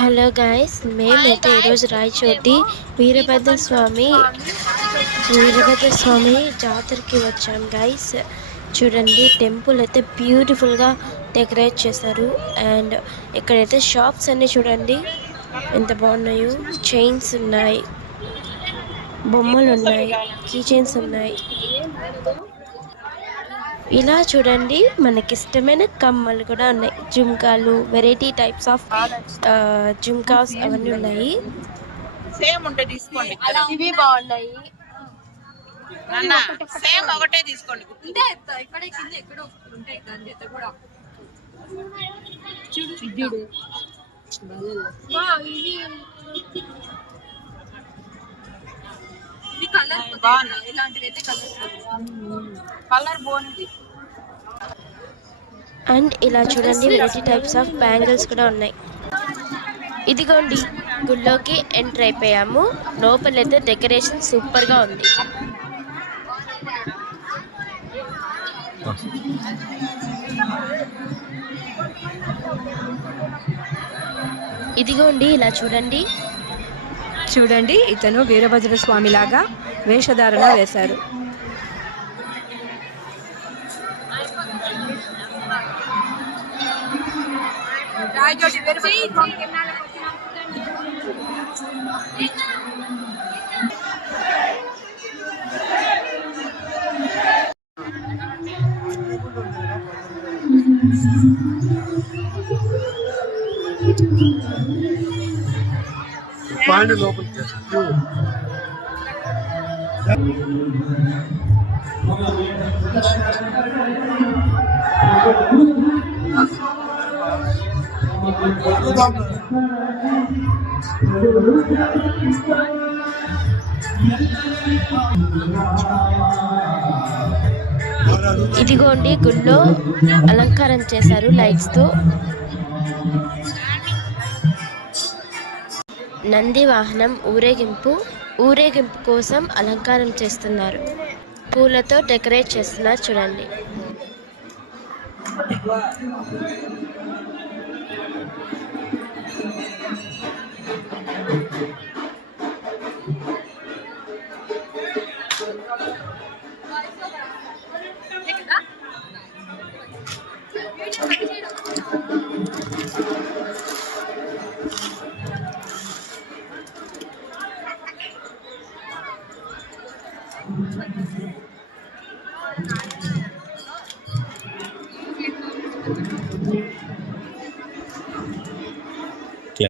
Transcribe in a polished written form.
Hello guys, మేమైతే ఈరోజు రాయచోటి వీరభద్ర స్వామి జాతరకి వచ్చాం గైస్. చూడండి, టెంపుల్ అయితే బ్యూటిఫుల్గా డెకరేట్ చేశారు. అండ్ ఇక్కడైతే షాప్స్ అన్నీ చూడండి ఎంత బాగున్నాయో. చైన్స్ ఉన్నాయి, బొమ్మలు ఉన్నాయి, కీ చైన్స్ ఉన్నాయి. ఇలా చూడండి, మనకి ఇష్టమైన కమ్మలు కూడా ఉన్నాయి. జుంకాలు, వెరైటీ టైప్స్ ఆఫ్ జుంకాస్ అవన్నీ ఉన్నాయి. సేమ్ ఉంటే తీసుకోండి. ఇవి బాగున్నాయి. సేమ్ ఒకటే తీసుకోండి. కలర్ బాగుంది. అండ్ ఇలా చూడండి, వెరైటీ టైప్స్ ఆఫ్ బ్యాంగిల్స్ కూడా ఉన్నాయి. ఇదిగోండి, గుళ్ళోకి ఎంటర్ అయిపోయాము. లోపలైతే డెకరేషన్ సూపర్గా ఉంది. ఇదిగోండి, ఇలా చూడండి. ఇతను వీరభద్ర స్వామి లాగా వేషధారణ వేశారు. ఇదిగోండి, గుళ్ళో అలంకారం చేశారు లైట్స్ తో. నంది వాహనం ఊరేగింపు కోసం అలంకారం చేస్తున్నారు. పూలతో డెకరేట్ చేస్తున్నారు చూడండి.